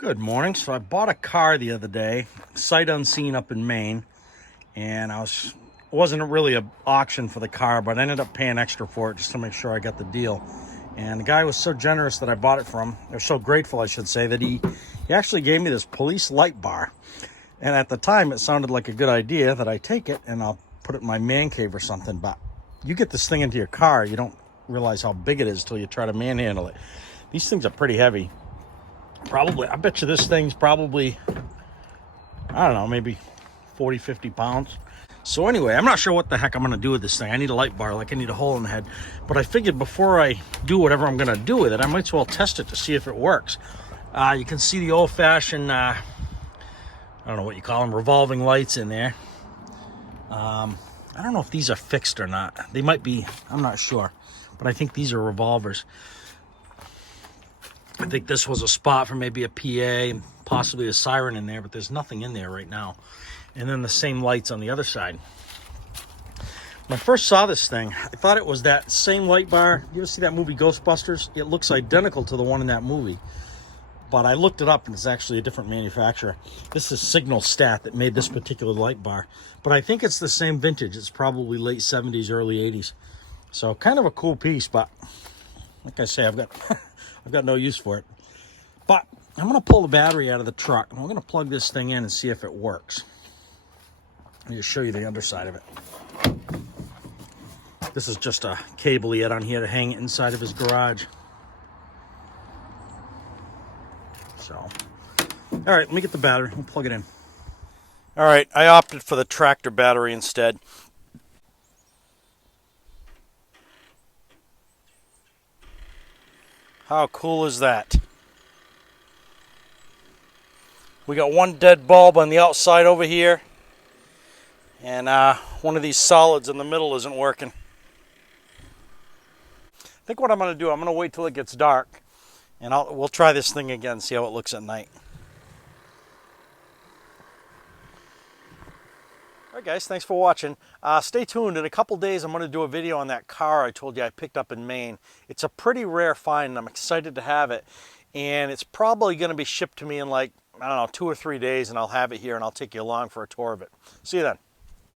Good morning. So I bought a car the other day, sight unseen up in Maine, and it wasn't really an auction for the car, but I ended up paying extra for it just to make sure I got the deal. And the guy was so generous that I bought it from. They're so grateful, I should say, that he actually gave me this police light bar. And at the time, it sounded like a good idea that I take it and I'll put it in my man cave or something. But you get this thing into your car, you don't realize how big it is till you try to manhandle it. These things are pretty heavy. I bet you this thing's probably, I don't know, maybe 40, 50 pounds. So anyway, I'm not sure what the heck I'm going to do with this thing. I need a light bar, like I need a hole in the head. But I figured before I do whatever I'm going to do with it, I might as well test it to see if it works. You can see the old-fashioned, I don't know what you call them, revolving lights in there. I don't know if these are fixed or not. They might be, I'm not sure. But I think these are revolvers. I think this was a spot for maybe a PA and possibly a siren in there, but there's nothing in there right now. And then the same lights on the other side. When I first saw this thing, I thought it was that same light bar. You ever see that movie Ghostbusters? It looks identical to the one in that movie. But I looked it up and it's actually a different manufacturer. This is Signal Stat that made this particular light bar. But I think it's the same vintage. It's probably late 70s, early 80s. So kind of a cool piece, but like I say, I've got I've got no use for it. But I'm going to pull the battery out of the truck and we're going to plug this thing in and see if it works. Let me just show you the underside of it. This is just a cable he had on here to hang inside of his garage. So, all right, let me get the battery. We'll plug it in. All right, I opted for the tractor battery instead. How cool is that? We got one dead bulb on the outside over here, and one of these solids in the middle isn't working. I think what I'm going to do, I'm going to wait till it gets dark, and we'll try this thing again, see how it looks at night. Alright guys, thanks for watching. Stay tuned. In a couple days I'm going to do a video on that car I told you I picked up in Maine. It's a pretty rare find and I'm excited to have it. And it's probably going to be shipped to me in like, I don't know, 2 or 3 days, and I'll have it here and I'll take you along for a tour of it. See you then.